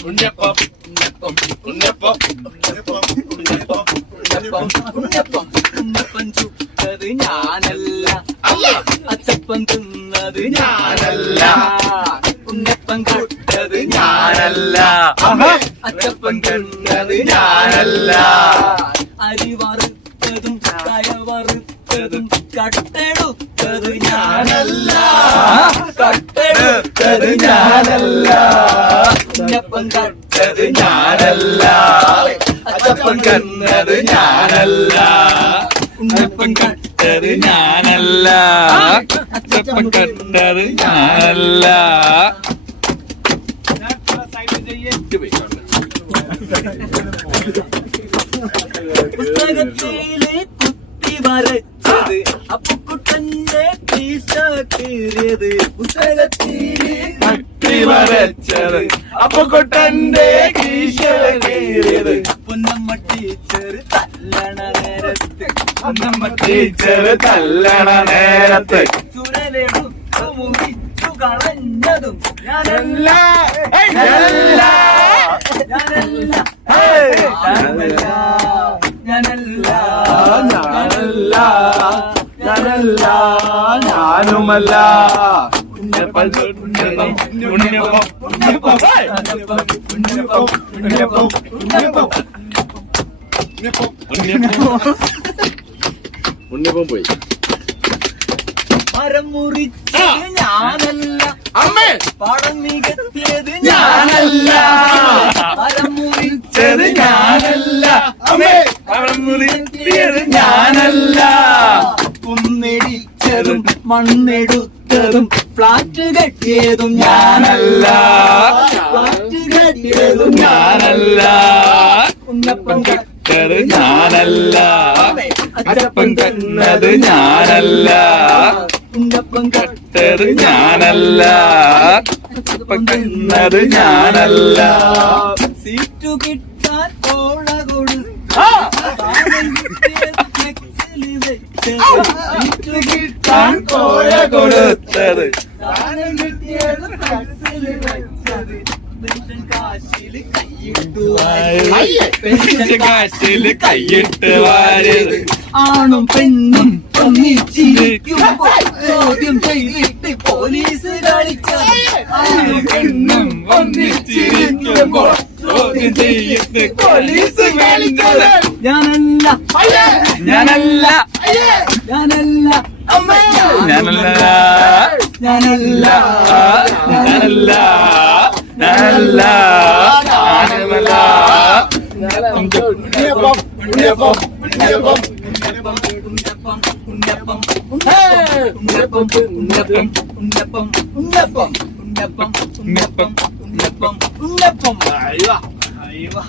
ഉണ്ണിയപ്പം ഉണ്ണിയപ്പം ഉണ്ണിയപ്പം ഉണ്ണിയപ്പം ഉണ്ണിയപ്പം ഉണ്ണിയപ്പം ഉണ്ണിയപ്പം ഉണ്ണിയപ്പം ചുട്ടത് ഞാനല്ല അച്ചപ്പം തിന്നത് ഞാനല്ല ഉണ്ണിയപ്പം കട്ടത് ഞാനല്ല അച്ചപ്പം തിന്നത് ഞാനല്ല അരി വറുത്തതും കയ വറുത്തതും കട്ടെടുത്തത് ഞാനല്ല കട്ടെടുത്തത് ഞാനല്ല ഉണ്ണിയപ്പം കട്ടത് ഞാനല്ല അച്ചപ്പം കന്നത് ഞാനല്ല ഉണ്ണിയപ്പം കട്ടത് ഞാനല്ല അച്ചപ്പം കട്ടത് ഞാനല്ല പുസ്തകത്തിലെ കുത്തി വരച്ചത് അപ്പുക്കുട്ടന്റെ പീസ കീറിയത് പുസ്തകത്തിലെ കുത്തി വരച്ചത് അപ്പുക്കുട്ടന്റെ കീശ കീറിയത് പൊന്നമ്മ ടീച്ചർ തല്ലണ നേരത്ത് പൊന്നമ്മ ടീച്ചർ തല്ലണ നേരത്ത് ചുരലെടുത്തു മുറിച്ചു കളഞ്ഞതും ഞാനല്ല ഞാനല്ല ഞാനല്ല ഞാനല്ല ഞാനല്ല ഞാനല്ല ഞാനല്ല ഞാനുമല്ല ഉണ്ണിയപ്പം ഉണ്ണിയപ്പം ഉണ്ണിയപ്പം ഉണ്ണിയപ്പം ഉണ്ണിയപ്പം ഉണ്ണിയപ്പം ഉണ്ണിയപ്പം ഉണ്ണിയപ്പം പോയി മരം മുറിച്ചത് ഞാനല്ല അമ്മേ പടം നികത്തിയത് ഞാനല്ല മരം മുറിച്ചത് ഞാനല്ല അമ്മേ പടം മുറിച്ചത് ഞാനല്ല കുന്നിടിച്ചതും മണ്ണെടുത്തതും ഫ്ലാറ്റ് കെട്ടിയതും ഞാനല്ല ഫ്ലാറ്റ് കെട്ടിയതും ഞാനല്ല ഉണ്ണപ്പം കട്ടത് ഞാനല്ല അച്ചപ്പം കന്നത് ഞാനല്ല ഉണ്ണപ്പം കട്ടത് ഞാനല്ല അച്ചപ്പം കന്നത് ഞാനല്ല സീറ്റു കിട്ടാൻ കോഴ സീറ്റു കിട്ടാൻ കോഴ കൊടുത്തത് കാശില് കൈയിട്ട് വാരിയത് ആണും പെണ്ണും ഒന്നിച്ചിരിക്കുമ്പോ ചോദ്യം ചെയ്തിട്ട് പോലീസ് കളിച്ചത് ആണും പെണ്ണും ഒന്നിച്ചിരിക്കുമ്പോ ചോദ്യം ചെയ്തിട്ട് പോലീസ് കളിച്ചത് ഞാനല്ല ഞാനല്ല ഞാനല്ല അമ്മ ഞാനല്ല ഞാനല്ല ഞാനല്ല ഞാനല്ല ഞാനുമല്ല ഉണ്ണിയപ്പം ഉണ്ണിയപ്പം ഉണ്ണിയപ്പം ഉണ്ണിയപ്പം ഉണ്ണിയപ്പം ഉണ്ണിയപ്പം ഉണ്ണിയപ്പം ഉണ്ണിയപ്പം ഉണ്ണിയപ്പം ഉണ്ണിയപ്പം ഉണ്ണിയപ്പം ഉണ്ണിയപ്പം ഉണ്ണിയപ്പം അയ്യോ അയ്യോ